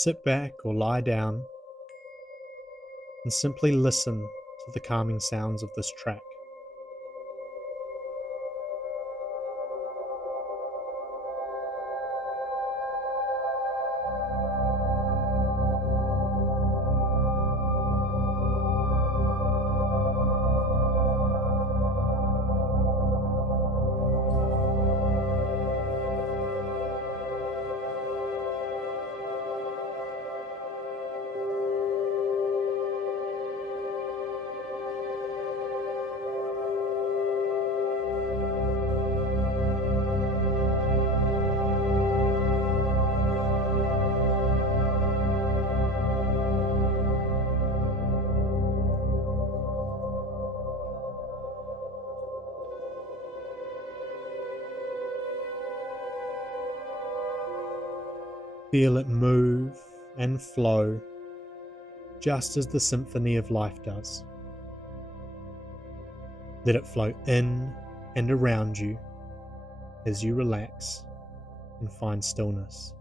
Sit back or lie down and simply listen to the calming sounds of this track. Feel it move and flow just as the symphony of life does. Let it flow in and around you as you relax and find stillness.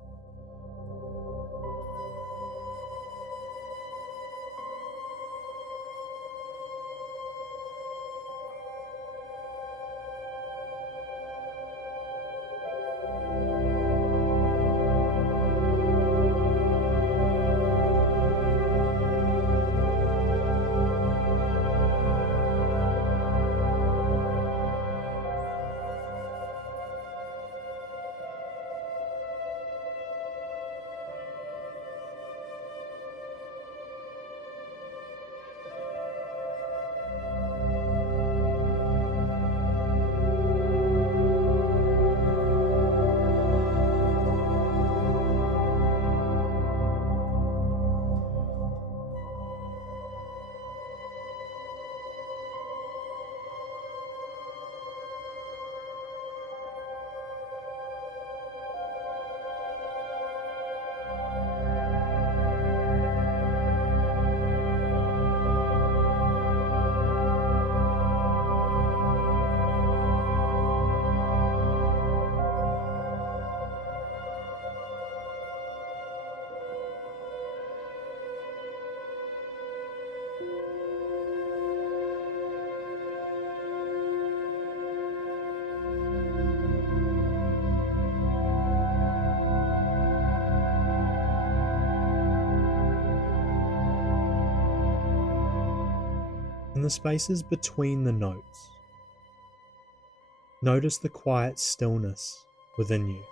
In the spaces between the notes, notice the quiet stillness within you.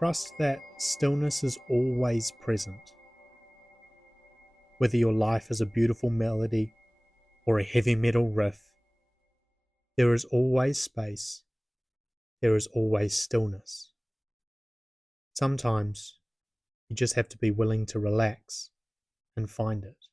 Trust that stillness is always present. Whether your life is a beautiful melody or a heavy metal riff, there is always space, there is always stillness. Sometimes you just have to be willing to relax and find it.